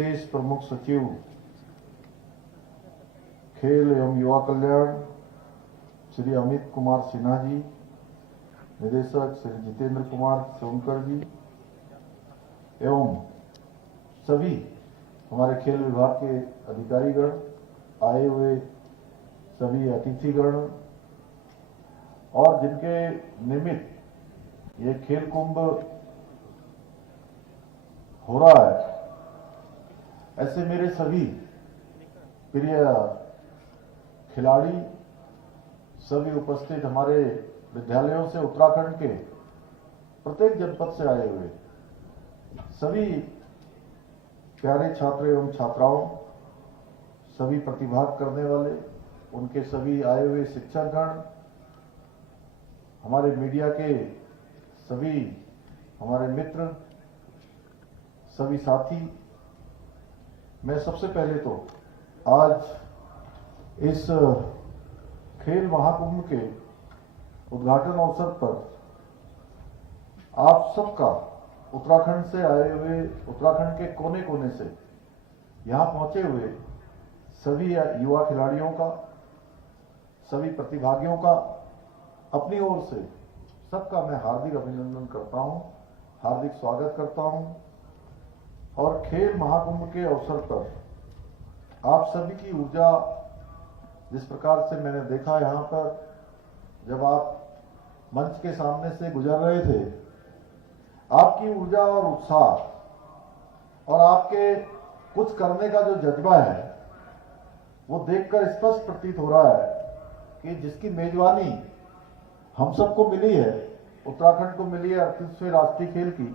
विशेष प्रमुख सचिव खेल एवं युवा कल्याण श्री अमित कुमार सिन्हा जी, निदेशक श्री जितेंद्र कुमार सोनकर जी एवं सभी हमारे खेल विभाग के अधिकारीगण, आए हुए सभी अतिथिगण और जिनके निमित्त ये खेल कुंभ हो रहा है, ऐसे मेरे सभी प्रिय खिलाड़ी, सभी उपस्थित हमारे विद्यालयों से, उत्तराखंड के प्रत्येक जनपद से आए हुए सभी प्यारे छात्र एवं छात्राओं, सभी प्रतिभाग करने वाले, उनके सभी आए हुए शिक्षकगण, हमारे मीडिया के सभी हमारे मित्र, सभी साथी, मैं सबसे पहले तो आज इस खेल महाकुंभ के उद्घाटन अवसर पर आप सबका, उत्तराखंड से आए हुए, उत्तराखंड के कोने कोने से यहां पहुंचे हुए सभी युवा खिलाड़ियों का, सभी प्रतिभागियों का अपनी ओर से सबका मैं हार्दिक अभिनंदन करता हूं, हार्दिक स्वागत करता हूं। और खेल महाकुंभ के अवसर पर आप सभी की ऊर्जा, जिस प्रकार से मैंने देखा यहां पर जब आप मंच के सामने से गुजर रहे थे, आपकी ऊर्जा और उत्साह और आपके कुछ करने का जो जज्बा है, वो देखकर स्पष्ट प्रतीत हो रहा है कि जिसकी मेजबानी हम सबको मिली है, उत्तराखंड को मिली है 38वें राष्ट्रीय खेल की,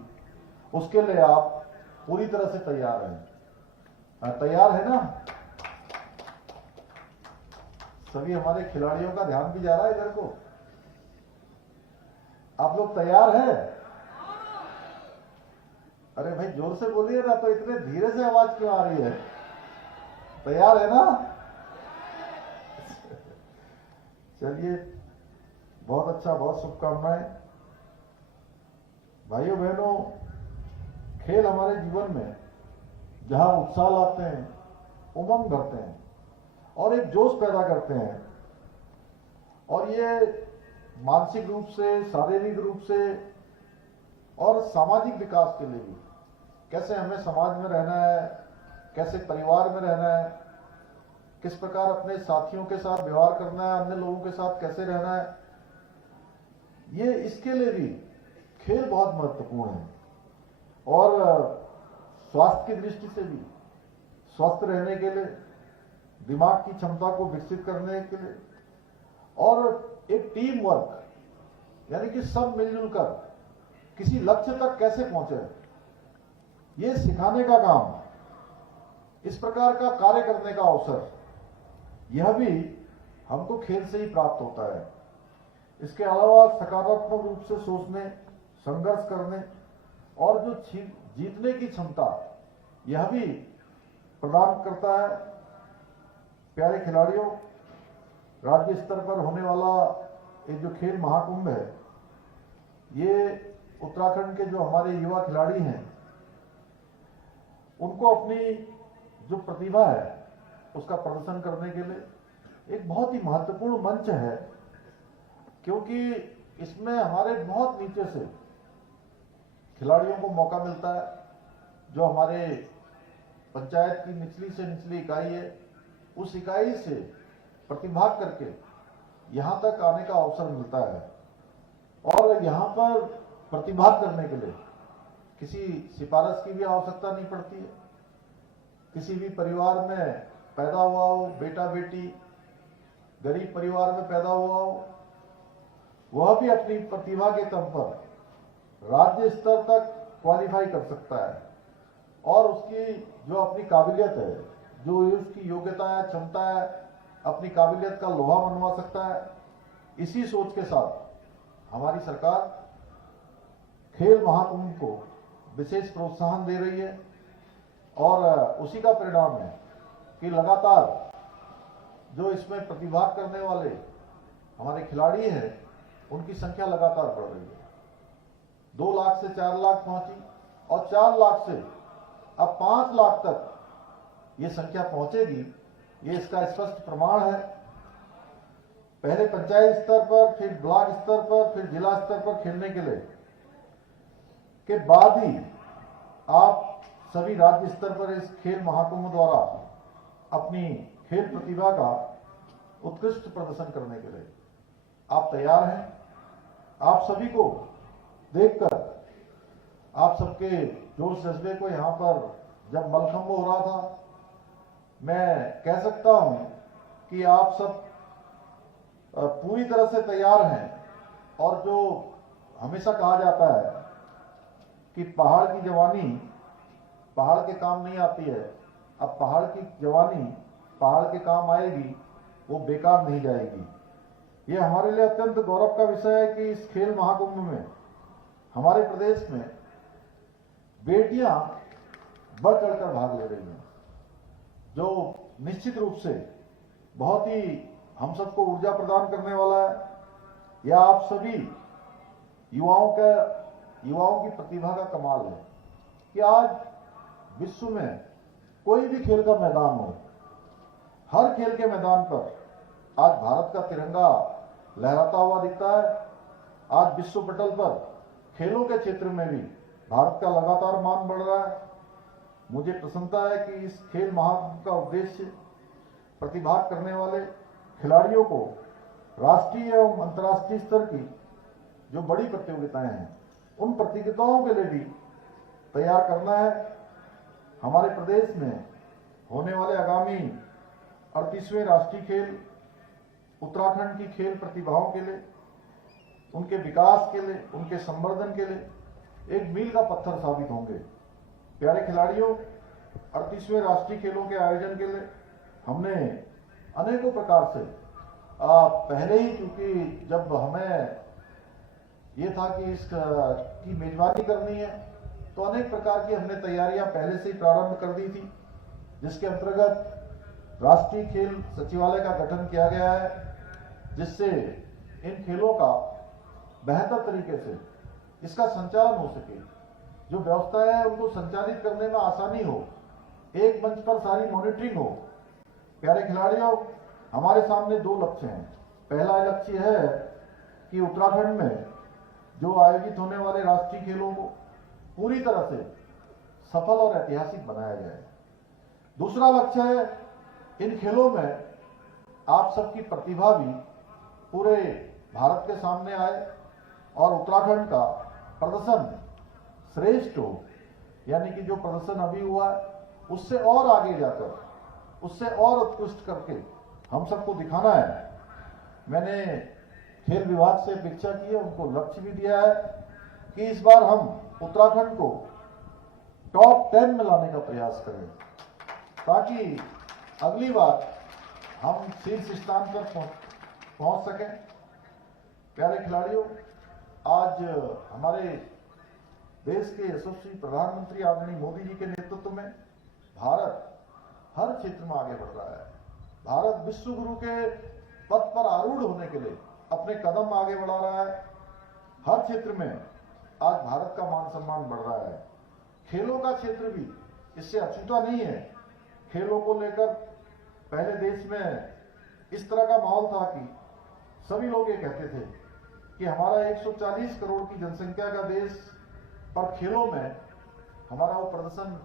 उसके लिए आप पूरी तरह से तैयार हैं। तैयार है ना? सभी हमारे खिलाड़ियों का ध्यान भी जा रहा है इधर को। आप लोग तैयार हैं? अरे भाई जोर से बोलिए ना, तो इतने धीरे से आवाज क्यों आ रही है? तैयार है ना? चलिए, बहुत अच्छा, बहुत शुभकामनाएं। भाइयों बहनों, खेल हमारे जीवन में जहां उत्साह लाते हैं, उमंग भरते हैं और एक जोश पैदा करते हैं, और ये मानसिक रूप से, शारीरिक रूप से और सामाजिक विकास के लिए भी, कैसे हमें समाज में रहना है, कैसे परिवार में रहना है, किस प्रकार अपने साथियों के साथ व्यवहार करना है, अन्य लोगों के साथ कैसे रहना है, ये इसके लिए भी खेल बहुत महत्वपूर्ण है। और स्वास्थ्य की दृष्टि से भी, स्वस्थ रहने के लिए, दिमाग की क्षमता को विकसित करने के लिए, और एक टीम वर्क, यानी कि सब मिलजुल कर किसी लक्ष्य तक कैसे पहुंचे, ये सिखाने का काम, इस प्रकार का कार्य करने का अवसर, यह भी हमको खेल से ही प्राप्त होता है। इसके अलावा सकारात्मक रूप से सोचने, संघर्ष करने और जो जीतने की क्षमता, यह भी प्रदान करता है। प्यारे खिलाड़ियों, राज्य स्तर पर होने वाला ये जो खेल महाकुंभ है, ये उत्तराखंड के जो हमारे युवा खिलाड़ी हैं, उनको अपनी जो प्रतिभा है उसका प्रदर्शन करने के लिए एक बहुत ही महत्वपूर्ण मंच है, क्योंकि इसमें हमारे बहुत नीचे से खिलाड़ियों को मौका मिलता है। जो हमारे पंचायत की निचली से निचली इकाई है, उस इकाई से प्रतिभाग करके यहां तक आने का अवसर मिलता है। और यहां पर प्रतिभाग करने के लिए किसी सिफारिश की भी आवश्यकता नहीं पड़ती है। किसी भी परिवार में पैदा हुआ हो, बेटा बेटी गरीब परिवार में पैदा हुआ हो, वह भी अपनी प्रतिभा के दम पर राज्य स्तर तक क्वालिफाई कर सकता है, और उसकी जो अपनी काबिलियत है, जो उसकी योग्यता है, क्षमता है, अपनी काबिलियत का लोहा मनवा सकता है। इसी सोच के साथ हमारी सरकार खेल महाकुंभ को विशेष प्रोत्साहन दे रही है, और उसी का परिणाम है कि लगातार जो इसमें प्रतिभाग करने वाले हमारे खिलाड़ी हैं, उनकी संख्या लगातार बढ़ रही है। 2 लाख से 4 लाख पहुंची, और 4 लाख से अब 5 लाख तक ये संख्या पहुंचेगी, ये इसका स्पष्ट प्रमाण है। पहले पंचायत स्तर पर, फिर ब्लॉक स्तर पर, फिर जिला स्तर पर खेलने के लिए के बाद ही आप सभी राज्य स्तर पर इस खेल महाकुंभ द्वारा अपनी खेल प्रतिभा का उत्कृष्ट प्रदर्शन करने के लिए आप तैयार हैं। आप सभी को देखकर, आप सबके जोश जज्बे को यहाँ पर जब मलखंभ हो रहा था, मैं कह सकता हूं कि आप सब पूरी तरह से तैयार हैं। और जो हमेशा कहा जाता है कि पहाड़ की जवानी पहाड़ के काम नहीं आती है, अब पहाड़ की जवानी पहाड़ के काम आएगी, वो बेकार नहीं जाएगी। ये हमारे लिए अत्यंत गौरव का विषय है कि इस खेल महाकुंभ में हमारे प्रदेश में बेटियां बढ़ चढ़कर भाग ले रही हैं, जो निश्चित रूप से बहुत ही हम सबको ऊर्जा प्रदान करने वाला है। यह आप सभी युवाओं की प्रतिभा का कमाल है कि आज विश्व में कोई भी खेल का मैदान हो, हर खेल के मैदान पर आज भारत का तिरंगा लहराता हुआ दिखता है। आज विश्व पटल पर खेलों के क्षेत्र में भी भारत का लगातार मान बढ़ रहा है। मुझे प्रसन्नता है कि इस खेल महाकुंभ का उद्देश्य प्रतिभाग करने वाले खिलाड़ियों को राष्ट्रीय एवं अंतर्राष्ट्रीय स्तर की जो बड़ी प्रतियोगिताएं हैं, उन प्रतियोगिताओं के लिए भी तैयार करना है। हमारे प्रदेश में होने वाले आगामी 38वें राष्ट्रीय खेल उत्तराखंड की खेल प्रतिभाओं के लिए, उनके विकास के लिए, उनके संवर्धन के लिए एक मील का पत्थर साबित होंगे। प्यारे खिलाड़ियों, 38वें राष्ट्रीय खेलों के आयोजन के लिए हमने अनेकों प्रकार से पहले ही, क्योंकि जब हमें ये था कि इसकी मेजबानी करनी है, तो अनेक प्रकार की हमने तैयारियां पहले से ही प्रारंभ कर दी थी, जिसके अंतर्गत राष्ट्रीय खेल सचिवालय का गठन किया गया है, जिससे इन खेलों का बेहतर तरीके से इसका संचालन हो सके, जो व्यवस्थाएं है उनको संचालित करने में आसानी हो, एक मंच पर सारी मॉनिटरिंग हो। प्यारे खिलाड़ियों, हमारे सामने दो लक्ष्य हैं। पहला लक्ष्य है कि उत्तराखंड में जो आयोजित होने वाले राष्ट्रीय खेलों को पूरी तरह से सफल और ऐतिहासिक बनाया जाए। दूसरा लक्ष्य है इन खेलों में आप सबकी प्रतिभा भी पूरे भारत के सामने आए और उत्तराखंड का प्रदर्शन श्रेष्ठ हो, यानी कि जो प्रदर्शन अभी हुआ है उससे और आगे जाकर, उससे और उत्कृष्ट करके हम सबको दिखाना है। मैंने खेल विभाग से अपेक्षा की है, उनको लक्ष्य भी दिया है कि इस बार हम उत्तराखंड को टॉप 10 में लाने का प्रयास करें, ताकि अगली बार हम शीर्ष स्थान पर पहुंच सकें। प्यारे खिलाड़ियों, आज हमारे देश के यशस्वी प्रधानमंत्री आदरणीय मोदी जी के नेतृत्व में भारत हर क्षेत्र में आगे बढ़ रहा है। भारत विश्व गुरु के पद पर आरूढ़ होने के लिए अपने कदम आगे बढ़ा रहा है। हर क्षेत्र में आज भारत का मान सम्मान बढ़ रहा है। खेलों का क्षेत्र भी इससे अछूता नहीं है। खेलों को लेकर पहले देश में इस तरह का माहौल था कि सभी लोग ये कहते थे कि हमारा 140 करोड़ की जनसंख्या का देश, पर खेलों में हमारा वो प्रदर्शन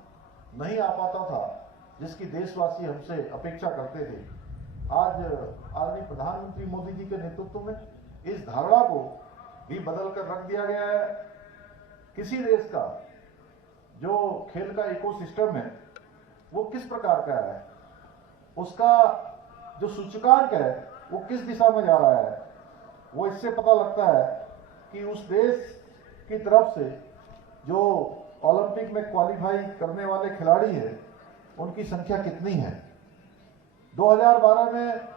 नहीं आ पाता था जिसकी देशवासी हमसे अपेक्षा करते थे। आज आदरणीय प्रधानमंत्री मोदी जी के नेतृत्व में इस धारणा को भी बदल कर रख दिया गया है। किसी देश का जो खेल का इकोसिस्टम है वो किस प्रकार का है, उसका जो सूचकांक है वो किस दिशा में जा रहा है, वो इससे पता लगता है कि उस देश की तरफ से जो ओलंपिक में क्वालिफाई करने वाले खिलाड़ी हैं उनकी संख्या कितनी है। 2012 में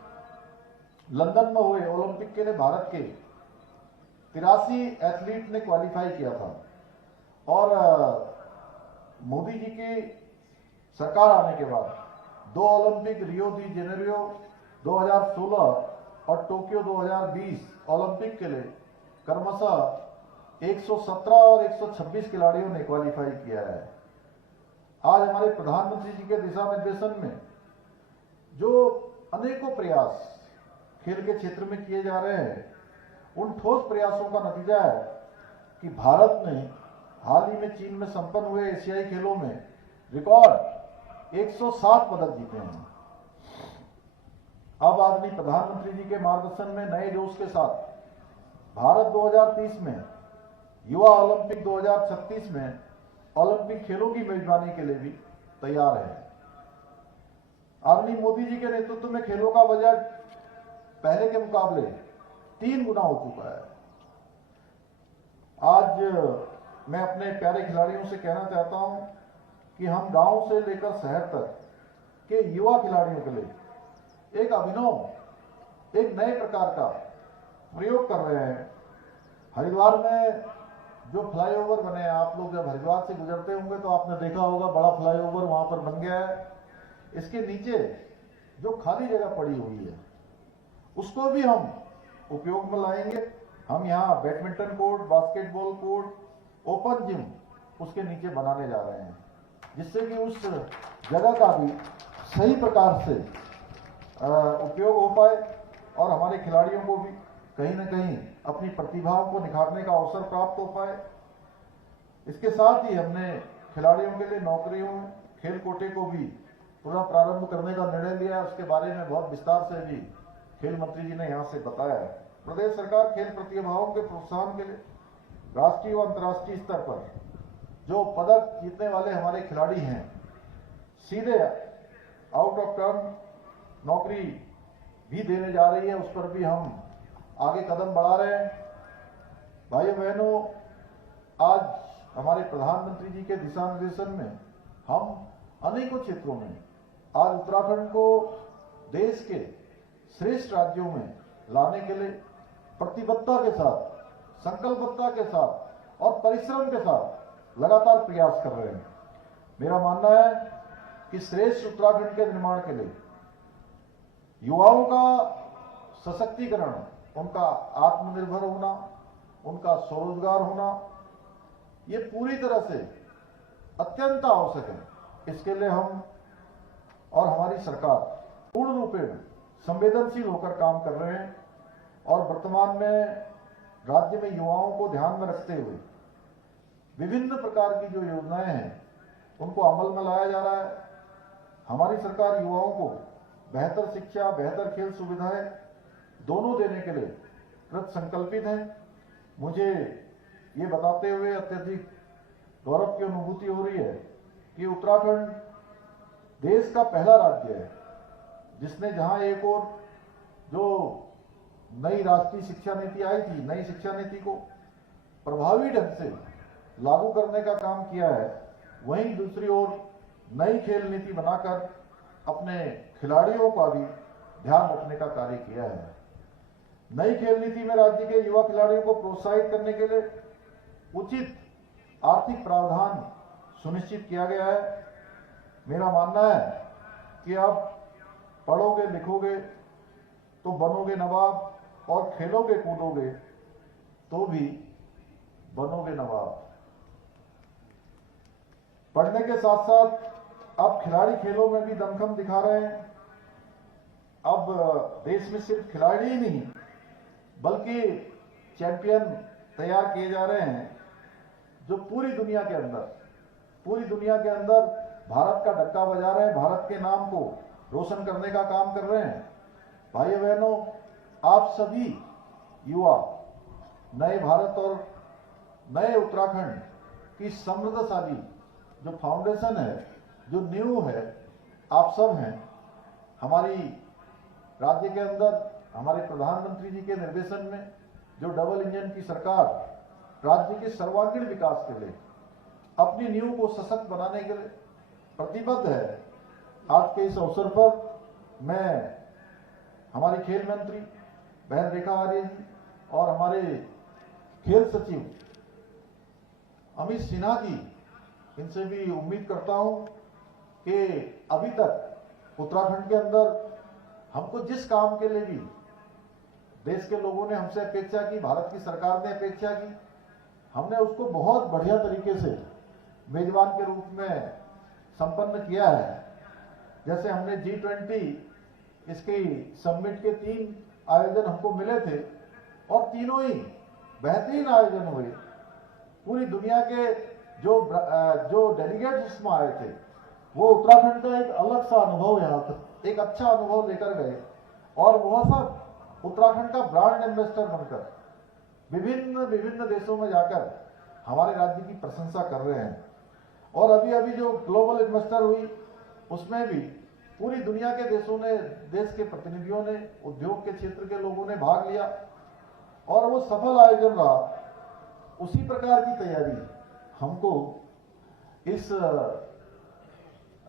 लंदन में हुए ओलंपिक के लिए भारत के 83 एथलीट ने क्वालिफाई किया था और मोदी जी की सरकार आने के बाद 2 ओलंपिक, रियो दी जेनेरियो 2016 और टोक्यो 2020 ओलंपिक के लिए क्रमशः 117 और 126 खिलाड़ियों ने क्वालिफाई किया है। आज हमारे प्रधानमंत्री जी के दिशा निर्देशन में जो अनेकों प्रयास खेल के क्षेत्र में किए जा रहे हैं, उन ठोस प्रयासों का नतीजा है कि भारत ने हाल ही में चीन में संपन्न हुए एशियाई खेलों में रिकॉर्ड 107 पदक जीते हैं। अब आदरणीय प्रधानमंत्री जी के मार्गदर्शन में नए जोश के साथ भारत 2030 में युवा ओलंपिक 2036 में ओलंपिक खेलों की मेजबानी के लिए भी तैयार है। आदरणीय मोदी जी के नेतृत्व में खेलों का बजट पहले के मुकाबले 3 गुना हो चुका है। आज मैं अपने प्यारे खिलाड़ियों से कहना चाहता हूं कि हम गांव से लेकर शहर तक के युवा खिलाड़ियों के लिए एक अभिनव, एक नए प्रकार का प्रयोग कर रहे हैं। हरिद्वार में जो फ्लाईओवर बने हैं, आप लोग जब हरिद्वार से गुजरते होंगे तो आपने देखा होगा, बड़ा फ्लाईओवर वहां पर बन गया है। इसके नीचे जो खाली जगह पड़ी हुई है उसको भी हम उपयोग में लाएंगे। हम यहाँ badminton court, basketball court, open gym उसके नीचे बनाने जा रहे हैं, जिससे कि उस जगह का भी सही प्रकार से उपयोग हो पाए और हमारे खिलाड़ियों को भी कहीं न कहीं अपनी प्रतिभाओं को निखारने का अवसर प्राप्त हो पाए। इसके साथ ही हमने खिलाड़ियों के लिए नौकरियों में खेल कोटे को भी पुनः प्रारंभ करने का निर्णय लिया है। उसके बारे में बहुत विस्तार से भी खेल मंत्री जी ने यहाँ से बताया है। प्रदेश सरकार खेल प्रतिभाओं के प्रोत्साहन के लिए राष्ट्रीय व अंतर्राष्ट्रीय स्तर पर जो पदक जीतने वाले हमारे खिलाड़ी हैं, सीधे आउट ऑफ टर्न नौकरी भी देने जा रही है। उस पर भी हम आगे कदम बढ़ा रहे हैं। भाइयों बहनों, आज हमारे प्रधानमंत्री जी के दिशा निर्देशन में हम अनेकों क्षेत्रों में आज उत्तराखंड को देश के श्रेष्ठ राज्यों में लाने के लिए प्रतिबद्धता के साथ, संकल्पबद्धता के साथ और परिश्रम के साथ लगातार प्रयास कर रहे हैं। मेरा मानना है कि श्रेष्ठ उत्तराखंड के निर्माण के लिए युवाओं का सशक्तिकरण, उनका आत्मनिर्भर होना, उनका स्वरोजगार होना, ये पूरी तरह से अत्यंत आवश्यक है। इसके लिए हम और हमारी सरकार पूर्ण रूपेण संवेदनशील होकर काम कर रहे हैं और वर्तमान में राज्य में युवाओं को ध्यान में रखते हुए विभिन्न प्रकार की जो योजनाएं हैं उनको अमल में लाया जा रहा है। हमारी सरकार युवाओं को बेहतर शिक्षा, बेहतर खेल सुविधाएं दोनों देने के लिए कृत संकल्पित है। मुझे ये बताते हुए अत्यधिक गौरव की अनुभूति हो रही है कि उत्तराखंड देश का पहला राज्य है जिसने जहां एक और जो नई राष्ट्रीय शिक्षा नीति आई थी, नई शिक्षा नीति को प्रभावी ढंग से लागू करने का काम किया है, वहीं दूसरी ओर नई खेल नीति बनाकर अपने खिलाड़ियों का भी ध्यान रखने का कार्य किया है। नई खेल नीति में राज्य के युवा खिलाड़ियों को प्रोत्साहित करने के लिए उचित आर्थिक प्रावधान सुनिश्चित किया गया है। मेरा मानना है कि अब पढ़ोगे लिखोगे तो बनोगे नवाब और खेलोगे कूदोगे तो भी बनोगे नवाब। पढ़ने के साथ साथ अब खिलाड़ी खेलों में भी दमखम दिखा रहे हैं। अब देश में सिर्फ खिलाड़ी ही नहीं बल्कि चैंपियन तैयार किए जा रहे हैं जो पूरी दुनिया के अंदर भारत का डंका बजा रहे हैं, भारत के नाम को रोशन करने का काम कर रहे हैं। भाइयों बहनों, आप सभी युवा नए भारत और नए उत्तराखंड की समृद्धशाली जो फाउंडेशन है, जो नींव है, आप सब हैं। हमारी राज्य के अंदर हमारे प्रधानमंत्री जी के निर्देशन में जो डबल इंजन की सरकार राज्य के सर्वांगीण विकास के लिए, अपनी नींव को सशक्त बनाने के लिए प्रतिबद्ध है। आज के इस अवसर पर मैं हमारी खेल मंत्री बहन रेखा आर्य जी और हमारे खेल सचिव अमित सिन्हा जी, इनसे भी उम्मीद करता हूं कि अभी तक उत्तराखंड के अंदर हमको जिस काम के लिए भी देश के लोगों ने हमसे अपेक्षा की, भारत की सरकार ने अपेक्षा की, हमने उसको बहुत बढ़िया तरीके से मेजबान के रूप में संपन्न किया है। जैसे हमने G20 इसकी समिट के 3 आयोजन हमको मिले थे और तीनों ही बेहतरीन आयोजन हुए। पूरी दुनिया के जो डेलीगेट्स उसमें आए थे वो उत्तराखंड का एक अलग सा अनुभव यहाँ तक एक अच्छा अनुभव लेकर गए और वह सब उत्तराखंड का ब्रांड एम्बेसडर बनकर विभिन्न विभिन्न देशों में जाकर हमारे राज्य की प्रशंसा कर रहे हैं। और अभी अभी जो ग्लोबल इन्वेस्टर हुई उसमें भी पूरी दुनिया के देश के प्रतिनिधियों ने, उद्योग के क्षेत्र के लोगों ने भाग लिया और वो सफल आयोजन रहा। उसी प्रकार की तैयारी हमको इस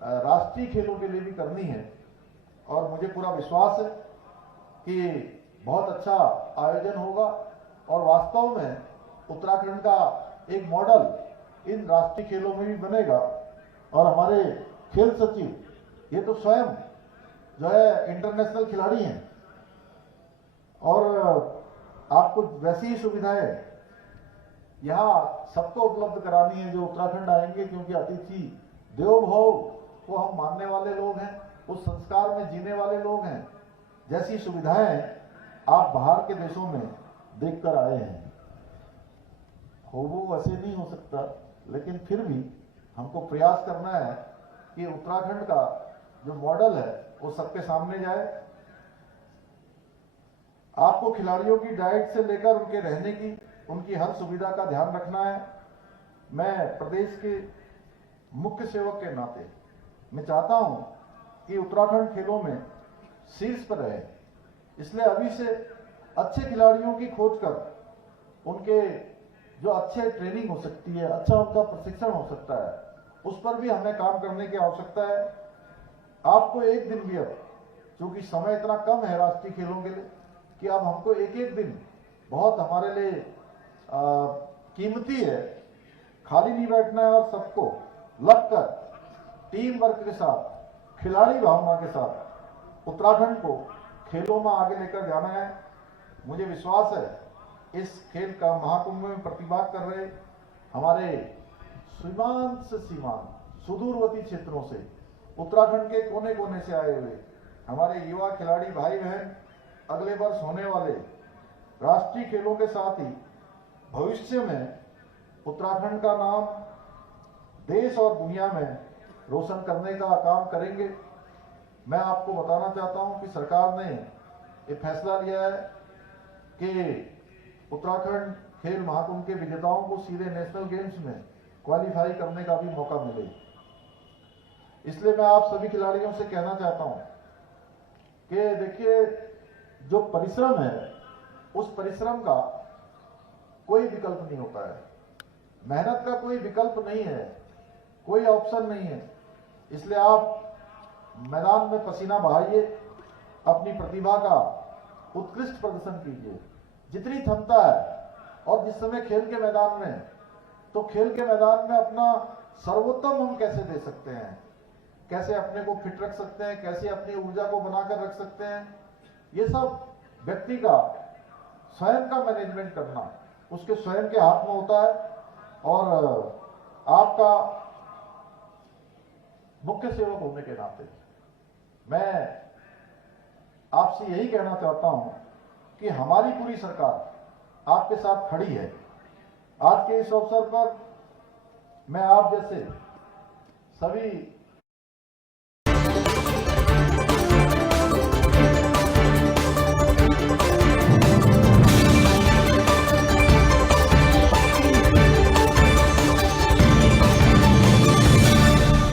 राष्ट्रीय खेलों के लिए भी करनी है और मुझे पूरा विश्वास है कि बहुत अच्छा आयोजन होगा और वास्तव में उत्तराखंड का एक मॉडल इन राष्ट्रीय खेलों में भी बनेगा। और हमारे खेल सचिव ये तो स्वयं जो है इंटरनेशनल खिलाड़ी हैं और आपको वैसी ही सुविधाएं यहाँ सबको उपलब्ध करानी है जो उत्तराखंड आएंगे, क्योंकि अतिथि देवो भव को हम मानने वाले लोग हैं, उस संस्कार में जीने वाले लोग हैं। जैसी सुविधाएं आप बाहर के देशों में देखकर आए हैं, वो वैसे नहीं हो सकता, लेकिन फिर भी हमको प्रयास करना है कि उत्तराखंड का जो मॉडल है वो सबके सामने जाए। आपको खिलाड़ियों की डाइट से लेकर उनके रहने की, उनकी हर सुविधा का ध्यान रखना है। मैं प्रदेश के मुख्य सेवक के नाते मैं चाहता हूं कि उत्तराखंड खेलों में शीर्ष पर रहे, इसलिए अभी से अच्छे खिलाड़ियों की खोज कर उनके जो अच्छे ट्रेनिंग हो सकती है, अच्छा उनका प्रशिक्षण हो सकता है, उस पर भी हमें काम करने की आवश्यकता है। आपको एक दिन भी अब, क्योंकि समय इतना कम है राष्ट्रीय खेलों के लिए कि अब हमको एक एक दिन बहुत हमारे लिए कीमती है, खाली नहीं बैठना है और सबको लगकर टीम वर्क के साथ, खिलाड़ी भावना के साथ उत्तराखंड को खेलों में आगे लेकर जाना है। मुझे विश्वास है इस खेल का महाकुंभ में प्रतिभाग कर रहे हमारे सीमांत से सीमांत सुदूरवर्ती क्षेत्रों से, उत्तराखंड के कोने कोने से आए हुए हमारे युवा खिलाड़ी भाई बहन अगले वर्ष होने वाले राष्ट्रीय खेलों के साथ ही भविष्य में उत्तराखंड का नाम देश और दुनिया में रोशन करने का काम करेंगे। मैं आपको बताना चाहता हूं कि सरकार ने ये फैसला लिया है कि उत्तराखंड खेल महाकुंभ के विजेताओं को सीधे नेशनल गेम्स में क्वालिफाई करने का भी मौका मिले। इसलिए मैं आप सभी खिलाड़ियों से कहना चाहता हूं कि देखिए, जो परिश्रम है उस परिश्रम का कोई विकल्प नहीं होता है, मेहनत का कोई विकल्प नहीं है, कोई ऑप्शन नहीं है। इसलिए आप मैदान में पसीना बहाइए, अपनी प्रतिभा का उत्कृष्ट प्रदर्शन कीजिए जितनी क्षमता है। और जिस समय खेल के मैदान में, तो खेल के मैदान में अपना सर्वोत्तम हम कैसे दे सकते हैं, कैसे अपने को फिट रख सकते हैं, कैसे अपनी ऊर्जा को बनाकर रख सकते हैं, ये सब व्यक्ति का स्वयं का मैनेजमेंट करना उसके स्वयं के हाथ में होता है। और आपका मुख्य सेवक होने के नाते मैं आपसे यही कहना चाहता हूं कि हमारी पूरी सरकार आपके साथ खड़ी है। आज के इस अवसर पर मैं आप जैसे सभी